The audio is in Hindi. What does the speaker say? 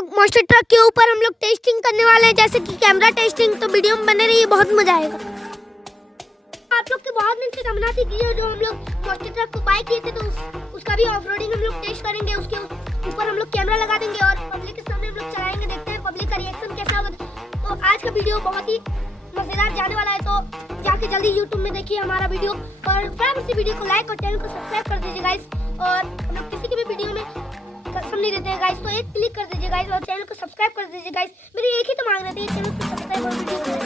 लोग मॉन्स्टर ट्रक के ऊपर हम लोग टेस्टिंग करने वाले हैं, जैसे कि कैमरा टेस्टिंग। तो वीडियो में बने रहिए, बहुत मजा आएगा। आप लोग के बहुत दिन से तमन्ना थी कि जो हम लोग मॉन्स्टर ट्रक को बाय किए थे, तो उसका भी ऑफ रोडिंग हम लोग टेस्ट करेंगे। उसके ऊपर हम लोग कैमरा लगा देंगे और पब्लिक के सामने हम लोग चलाएंगे, देखते हैं पब्लिक का रिएक्शन कैसा होगा। तो आज का वीडियो बहुत ही मजेदार जाने वाला है, तो जाके जल्दी यूट्यूब में देखिए हमारा वीडियो। और फ्रेंड्स, इसी वीडियो को लाइक और चैनल को सब्सक्राइब कर दीजिए गाइस। और हम लोग किसी के भी वीडियो में कसम नहीं देते हैं गाइस, तो एक क्लिक कर दीजिए गाइस और चैनल को सब्सक्राइब कर दीजिए गाइस। मेरी एक ही तो मांग रहती है, चैनल को सब्सक्राइब और वीडियो को